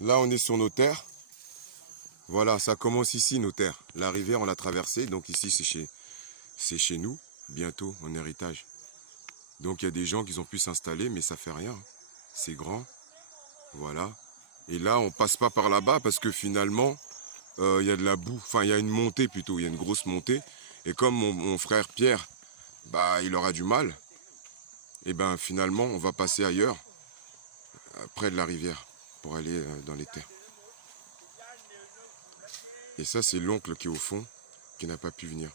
Là, on est sur nos terres. Voilà, ça commence ici, nos terres. La rivière, on l'a traversée. Donc ici, c'est chez nous. Bientôt, en héritage. Donc il y a des gens qui ont pu s'installer, mais ça fait rien. C'est grand. Voilà. Et là, on passe pas par là-bas parce que finalement, il y a de la boue. Enfin, il y a une montée plutôt. Il y a une grosse montée. Et comme mon frère Pierre, bah, il aura du mal, et ben finalement, on va passer ailleurs, près de la rivière, pour aller dans les terres. Et ça, c'est l'oncle qui est au fond, qui n'a pas pu venir.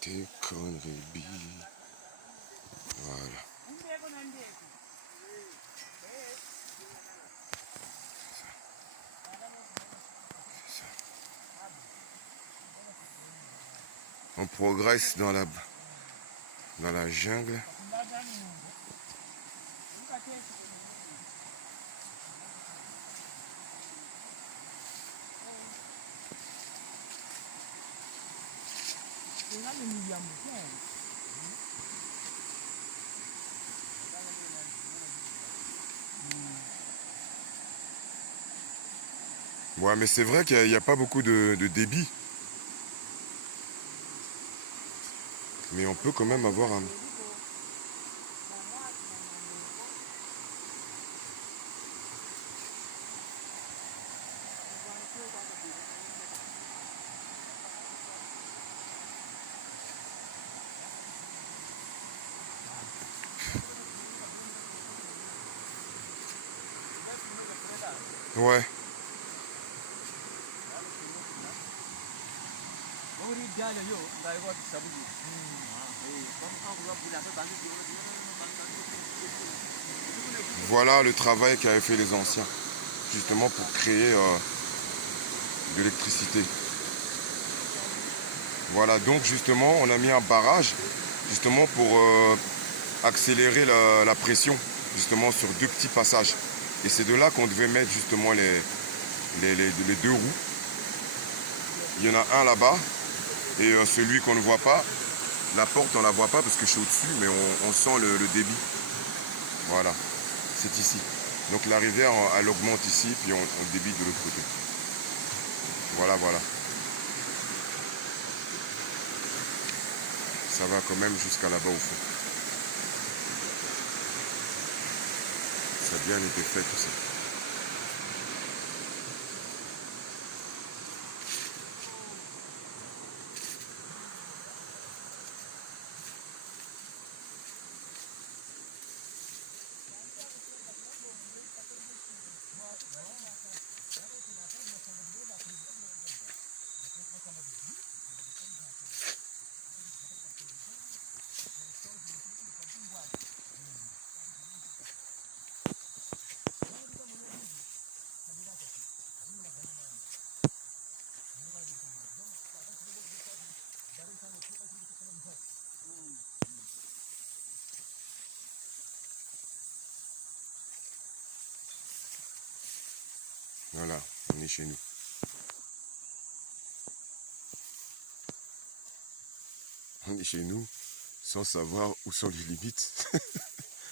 T'es conneries, bi. Voilà. On progresse dans la jungle. Ouais, mais c'est vrai qu'il n'y a pas beaucoup de débit. Mais on peut quand même avoir un... Ouais. Voilà le travail qu'avaient fait les anciens, justement pour créer de l'électricité. Voilà, donc justement, on a mis un barrage, justement pour accélérer la pression, justement sur deux petits passages. Et c'est de là qu'on devait mettre justement les deux roues. Il y en a un là-bas, et celui qu'on ne voit pas, la porte on la voit pas parce que je suis au-dessus, mais on sent le débit. Voilà, c'est ici. Donc la rivière, elle augmente ici, puis on débite de l'autre côté. Voilà, voilà. Ça va quand même jusqu'à là-bas au fond. Ça a bien été fait tout ça. Voilà, on est chez nous. On est chez nous sans savoir où sont les limites.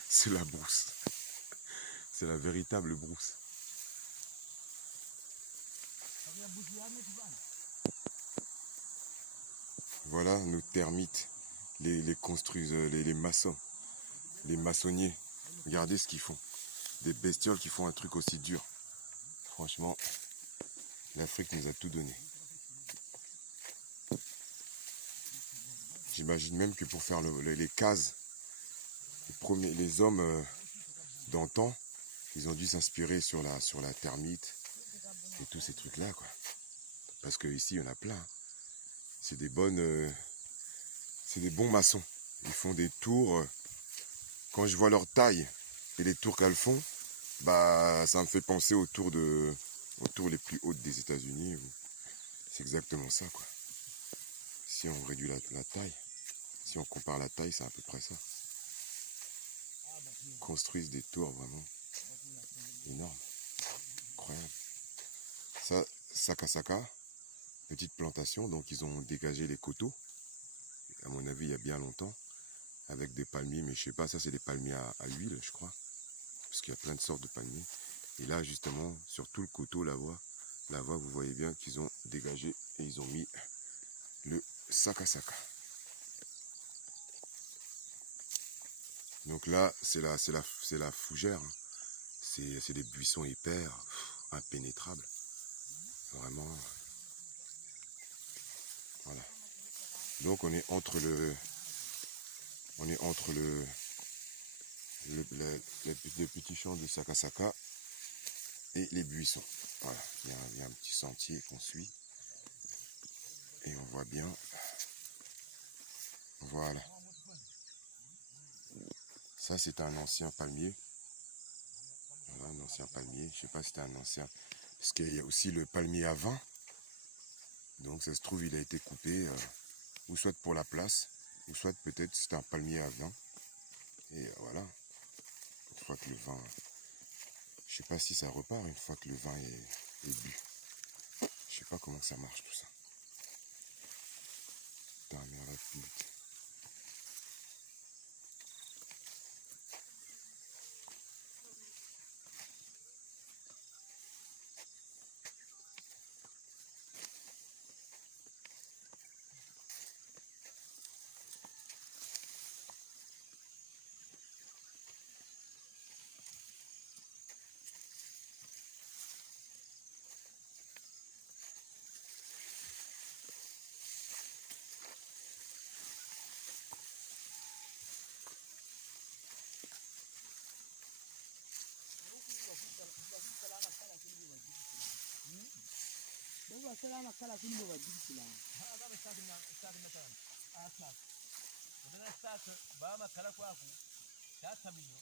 C'est la brousse. C'est la véritable brousse. Voilà nos termites, les construisent, les maçons, les maçonniers. Regardez ce qu'ils font. Des bestioles qui font un truc aussi dur. Franchement, l'Afrique nous a tout donné. J'imagine même que pour faire les cases, les hommes d'antan, ils ont dû s'inspirer sur la termite et tous ces trucs-là, quoi. Parce qu'ici, il y en a plein. C'est c'est des bons maçons. Ils font des tours. Quand je vois leur taille et les tours qu'elles font, bah, ça me fait penser aux tours les plus hautes des États-Unis. C'est exactement ça, quoi. Si on réduit la taille, si on compare la taille, c'est à peu près ça. Ils construisent des tours vraiment énormes, incroyables. Ça, Saka Saka, petite plantation, donc ils ont dégagé les coteaux, à mon avis il y a bien longtemps, avec des palmiers, mais je sais pas, ça c'est des palmiers à huile, je crois, parce qu'il y a plein de sortes de palmiers. Et là justement, sur tout le coteau, là-bas, vous voyez bien qu'ils ont dégagé et ils ont mis le saka-saka. Donc là, c'est la fougère, hein. C'est des buissons hyper impénétrables, vraiment. Voilà. Donc on est entre les petits champs de saka-saka et les buissons. Voilà, il y a un petit sentier qu'on suit et on voit bien. Voilà. Ça c'est un ancien palmier. Voilà, un ancien palmier. Je sais pas si c'est un ancien. Parce qu'il y a aussi le palmier à vin. Donc ça se trouve il a été coupé ou soit pour la place, ou soit peut-être c'est un palmier à vin. Et voilà. Une fois que le vin. Je sais pas si ça repart une fois que le vin est bu. Je sais pas comment ça marche tout ça. Putain, merde, la pute. Salama kala kun ba jiki sila. Ha ba ba sakin na tan. A ta. Da na sa ba ma kala kwa ku. Ta tamino.